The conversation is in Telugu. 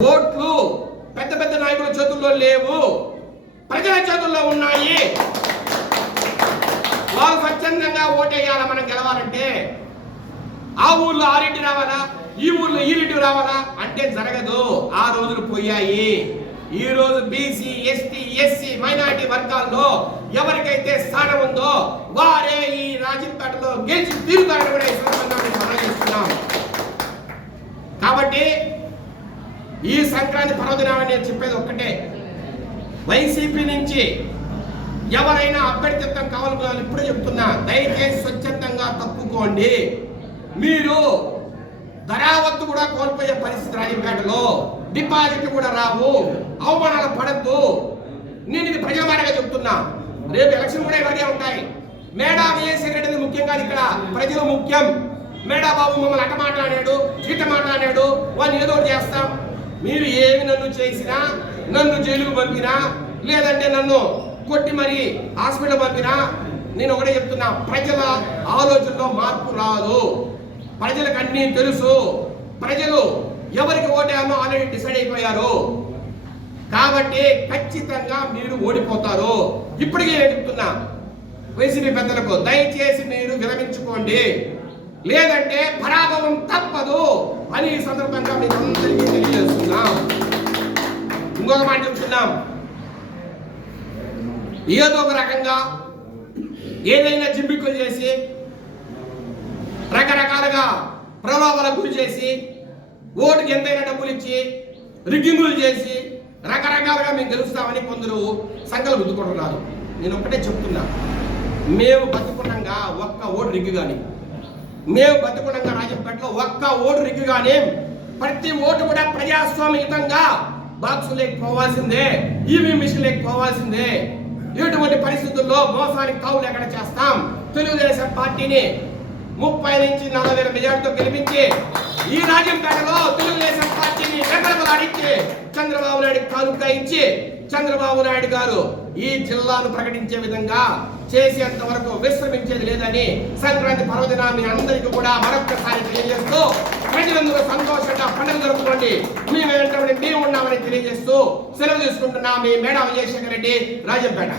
ఓట్లు పెద్ద పెద్ద నాయకుల చేతుల్లో లేవు. ప్రజల చేతుల్లో ఉన్నాయి. వాళ్ళు స్వచ్ఛందంగా ఓటేయాల మనం గెలవాలంటే? ఆ ఊర్లో ఆరింటి రావాలా? ఈ ఊర్లో ఈరింటి రావాలా? అంటే జరగదు. ఆ రోజులు పోయాయి. ఈ రోజు బీసీ ఎస్టీ ఎస్సీ మైనారిటీ వర్గాల్లో ఎవరికైతే స్థానం ఉందో వారే ఈ రాజంపేటలో గెలిచి తీరుతారని కూడా ఈ సందర్భంగా మేము మనం కాబట్టి ఈ సంక్రాంతి పర్వదినాన్ని నేను చెప్పేది ఒక్కటే. వైసీపీ నుంచి ఎవరైనా అభ్యర్థిత్వం కావాలనుకున్నారు ఇప్పుడే చెప్తున్నా దయచేసి స్వచ్ఛందంగా తప్పుకోండి. మీరు ధరావత్తు కూడా కోల్పోయే పరిస్థితి రాజంపేటలో. డిపాజిట్ కూడా రావు. అవమానాలు పడద్దు. నేను ఇది ప్రజామాటగా చెప్తున్నా. రేపు ఎలక్షన్ కూడా ఇలాగే ఉంటాయి. మేడా విజయసాయి రెడ్డిది ముఖ్యంగా ఇక్కడ. ప్రజలు ముఖ్యం. మేడా బాబు మమ్మల్ని అట మాట్లాడాడు చీట మాట్లాడాడు. వాళ్ళు ఏదో చేస్తాం. మీరు ఏమి నన్ను చేసినా నన్ను జైలుకు పంపినా లేదంటే నన్ను కొట్టి మరి హాస్పిటల్ పంపినా నేను ఒకటే చెప్తున్నా ప్రజల ఆలోచనలో మార్పు రాదు. ప్రజలకు అన్నీ తెలుసు. ప్రజలు ఎవరికి ఓటేయాలో ఆల్రెడీ డిసైడ్ అయిపోయారు. కాబట్టి ఖచ్చితంగా మీరు ఓడిపోతారు. ఇప్పటికే నేను చెప్తున్నా వైసీపీ పెద్దలకు దయచేసి మీరు విరమించుకోండి. లేదంటే పరాభవం తప్పదు అని ఈ సందర్భంగా మీకు ఇంకొక మాట చెప్తున్నాం. ఏదో ఒక రకంగా ఏదైనా జిమ్మిక్కులు చేసి రకరకాలుగా ప్రలోభాలకు గురి చేసి ఓటుకి ఎంతైనా డబ్బులు ఇచ్చి రిగ్గింగులు చేసి రకరకాలుగా మేము గెలుస్తామని కొందరు సంఘాలు గుద్దుకుంటున్నారు నేను ఒక్కటే చెప్తున్నా. మేము బతుకున్నాగా ఒక్క ఓటు రిగ్గు కానీ మేము బతుకున్నాగా రాజంపేటలో ఒక్క ఓటు రిగ్గు కానీ ప్రతి ఓటు కూడా ప్రజాస్వామ్యతంగా బాక్సు లేకపోవాల్సిందే ఈవీ మిషన్ లేకపోవాల్సిందే. ఎటువంటి పరిస్థితుల్లో మోసానికి కావులు ఎక్కడ చేస్తాం? తెలుగుదేశం పార్టీని ముప్పై నుంచి నలభై వేల మెజార్టీతో గెలిపించి ఈ రాజ్యంపేటలో తెలుగుదేశం పార్టీని వెంకటలాడించి చంద్రబాబు నాయుడు కానుక ఇచ్చి చంద్రబాబు నాయుడు గారు ఈ జిల్లాను ప్రకటించే విధంగా చేసేంత వరకు విశ్రమించేది లేదని సంక్రాంతి పర్వదినాన్ని అందరికీ కూడా మరొక్కసారి తెలియజేస్తూ ప్రజలందరూ సంతోషంగా పండుగ జరుపుకోండి. మేము వెంటనే మేము ఉన్నామని తెలియజేస్తూ సెలవు తీసుకుంటున్నా మీ మేడా విజయశేఖర రెడ్డి రాజంపేట.